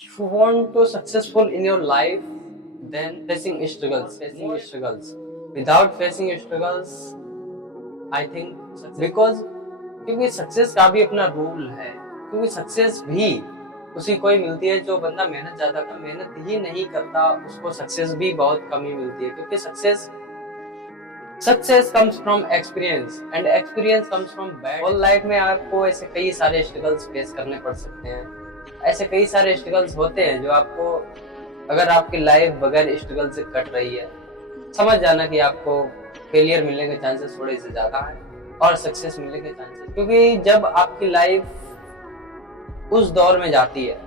If you want to successful in your life, then facing struggles. Without facing struggles, I think because क्योंकि success का भी अपना rule है, क्योंकि success भी उसी को ही मिलती है जो बंदा मेहनत ही नहीं करता, उसको सक्सेस भी बहुत कम ही मिलती है, क्योंकि success comes from experience and experience comes from bad. और लाइफ में आपको ऐसे कई सारे स्ट्रगल्स फेस करने पड़ सकते हैं, ऐसे कई सारे स्ट्रगल्स होते हैं जो आपको, अगर आपकी लाइफ बगैर स्ट्रगल से कट रही है, समझ जाना कि आपको फेलियर मिलने के चांसेस थोड़े से ज्यादा हैं और सक्सेस मिलने के चांसेस, क्योंकि जब आपकी लाइफ उस दौर में जाती है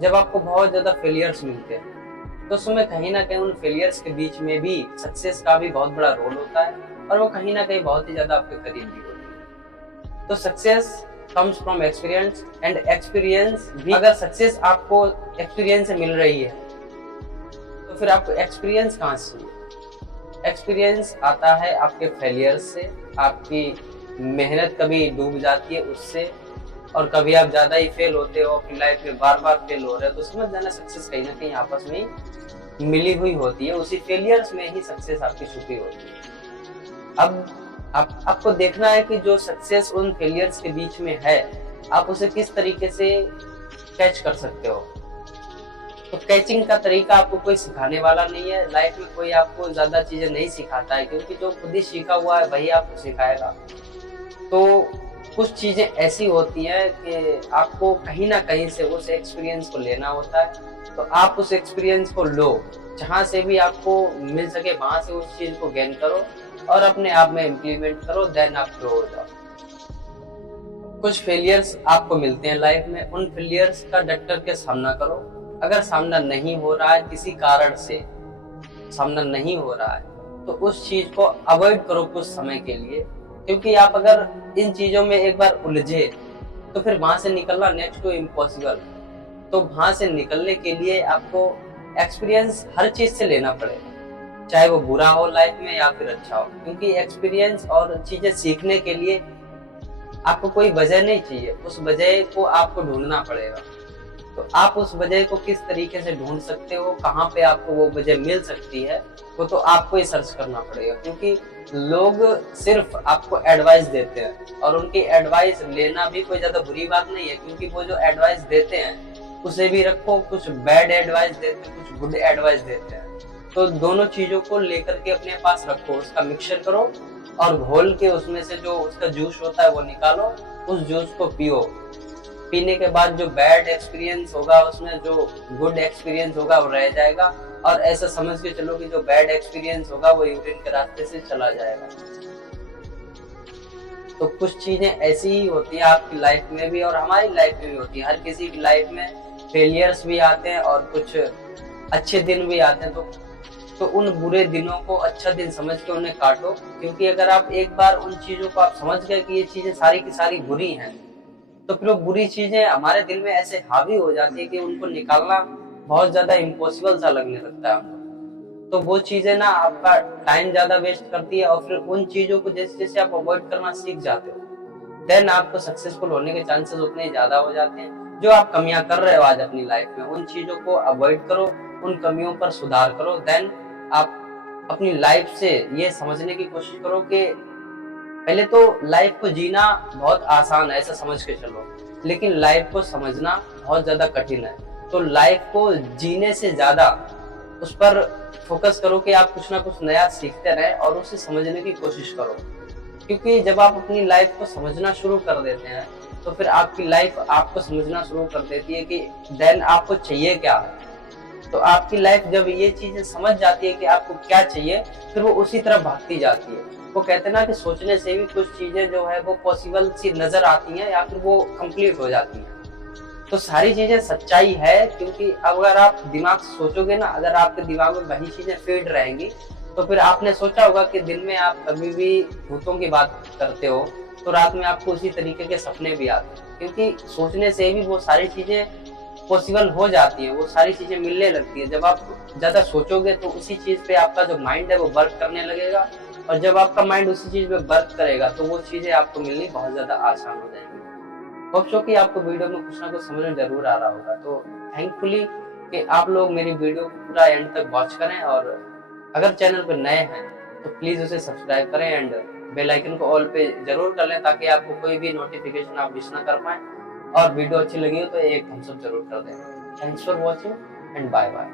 जब आपको बहुत ज्यादा फेलियर्स मिलते हैं, तो उसमें कहीं ना कहीं उन फेलियर्स के बीच में भी सक्सेस का भी बहुत बड़ा रोल होता है और वो कहीं ना कहीं बहुत ही ज्यादा आपके करीब भी होती है। तो success comes from experience and experience भी, अगर सक्सेस आपको एक्सपीरियंस से मिल रही है तो फिर आपको एक्सपीरियंस कहाँ से चाहिए? एक्सपीरियंस आता है आपके फेलियर से, आपकी मेहनत कभी डूब जाती है उससे, और कभी आप ज्यादा ही फेल होते हो अपनी लाइफ में, बार बार फेल हो रहे हो, तो समझ जाना सक्सेस कहीं ना कहीं आपस में ही मिली हुई होती है, उसी फेलियर्स में ही सक्सेस आपकी छुपी होती है। अब आपको देखना है कि जो सक्सेस उन फेलियर्स के बीच में है, आप उसे किस तरीके से कैच कर सकते हो। तो कैचिंग का तरीका आपको कोई सिखाने वाला नहीं है, लाइफ में कोई आपको ज्यादा चीजें नहीं सिखाता है, क्योंकि जो खुद ही सीखा हुआ है वही आपको सिखाएगा। तो कुछ चीजें ऐसी होती हैं कि आपको कहीं ना कहीं से उस एक्सपीरियंस को लेना होता है, तो आप उस एक्सपीरियंस को लो, जहां से भी आपको मिल सके वहां से उस चीज को गेन करो और अपने आप में इम्प्लीमेंट करो, देन आप ग्रो हो जाओ। कुछ फेलियर्स आपको मिलते हैं लाइफ में, उन फेलियर्स का डट कर के सामना करो। अगर सामना नहीं हो रहा है, किसी कारण से सामना नहीं हो रहा है, तो उस चीज को अवॉइड करो कुछ समय के लिए, क्योंकि आप अगर इन चीजों में एक बार उलझे तो फिर वहां से निकलना नेक्स्ट टू इम्पॉसिबल। तो वहां से निकलने के लिए आपको एक्सपीरियंस हर चीज से लेना पड़ेगा, चाहे वो बुरा हो लाइफ में या फिर अच्छा हो, क्योंकि एक्सपीरियंस और चीजें सीखने के लिए आपको कोई वजह नहीं चाहिए, उस वजह को आपको ढूंढना पड़ेगा। तो आप उस वजह को किस तरीके से ढूंढ सकते हो, कहाँ पे आपको वो वजह मिल सकती है, वो तो आपको ही सर्च करना पड़ेगा, क्योंकि लोग सिर्फ आपको एडवाइस देते हैं और उनकी एडवाइस लेना भी कोई ज्यादा बुरी बात नहीं है, क्योंकि वो जो एडवाइस देते हैं उसे भी रखो, कुछ बैड एडवाइस देते हैं, कुछ गुड एडवाइस देते हैं, तो दोनों चीजों को लेकर के अपने पास रखो, उसका मिक्सचर करो और घोल के उसमें से जो उसका जूस होता है वो निकालो, उस जूस को पियो। पीने के बाद जो बैड एक्सपीरियंस होगा उसमें जो गुड एक्सपीरियंस होगा वो रह जाएगा, और ऐसा समझ के चलो कि जो बैड एक्सपीरियंस होगा वो यूरिन के रास्ते से चला जाएगा। तो कुछ चीजें ऐसी ही होती हैं आपकी लाइफ में भी और हमारी लाइफ में भी होती है, हर किसी की लाइफ में फेलियर्स भी आते हैं और कुछ अच्छे दिन भी आते हैं। तो उन बुरे दिनों को अच्छा दिन समझ के उन्हें काटो, क्योंकि अगर आप एक बार उन चीजों को आप समझ गए कि ये चीजें सारी की सारी बुरी हैं, तो फिर वो बुरी चीजें हमारे दिल में ऐसे हावी हो जाती है कि उनको निकालना बहुत ज्यादा इम्पॉसिबल सा लगने लगता है हमको। तो वो चीजें ना आपका टाइम ज्यादा वेस्ट करती है, और फिर उन चीजों को जैसे जैसे आप अवॉइड करना सीख जाते हो, देन आपको सक्सेसफुल होने के चांसेस उतने ही ज्यादा हो जाते हैं। जो आप कमियां कर रहे हो आज अपनी लाइफ में, उन चीजों को अवॉइड करो, उन कमियों पर सुधार करो, देन आप अपनी लाइफ से ये समझने की कोशिश करो कि पहले तो लाइफ को जीना बहुत आसान है ऐसा समझ के चलो, लेकिन लाइफ को समझना बहुत ज्यादा कठिन है। तो लाइफ को जीने से ज्यादा उस पर फोकस करो कि आप कुछ ना कुछ नया सीखते रहे और उसे समझने की कोशिश करो, क्योंकि जब आप अपनी लाइफ को समझना शुरू कर देते हैं तो फिर आपकी लाइफ आपको समझना शुरू कर देती है कि देन आपको चाहिए क्या है। तो आपकी लाइफ जब ये चीजें समझ जाती है कि आपको क्या चाहिए, फिर वो उसी तरफ भागती जाती है। वो कहते हैं ना कि सोचने से भी कुछ चीजें जो है वो पॉसिबल सी नजर आती हैं या फिर वो कंप्लीट हो जाती हैं। तो सारी चीजें सच्चाई है, क्योंकि अगर आप दिमाग से सोचोगे ना, अगर आपके दिमाग में वही चीजें फीड रहेंगी, तो फिर आपने सोचा होगा कि दिन में आप कभी भी भूतों की बात करते हो तो रात में आपको उसी तरीके के सपने भी आते हैं, क्योंकि सोचने से भी वो सारी चीजें पॉसिबल हो जाती है, वो सारी चीजें मिलने लगती है। जब आप ज्यादा सोचोगे तो उसी चीज पे आपका जो माइंड है वो वर्क करने लगेगा, और जब आपका माइंड उसी चीज पे वर्क करेगा तो वो चीजें आपको मिलनी बहुत ज्यादा आसान हो जाएंगी। होप सो कि आपको वीडियो में कुछ ना कुछ समझ में जरूर आ रहा होगा। तो थैंकफुली कि आप लोग मेरी वीडियो को पूरा एंड तक वॉच करें, और अगर चैनल पर नए हैं तो प्लीज उसे सब्सक्राइब करें एंड बेल आइकन को ऑल पे जरूर कर लें, ताकि आपको कोई भी नोटिफिकेशन आप मिस ना कर पाए। और वीडियो अच्छी लगी हो तो एक थम्स अप जरूर कर दें। Thanks for watching and bye bye.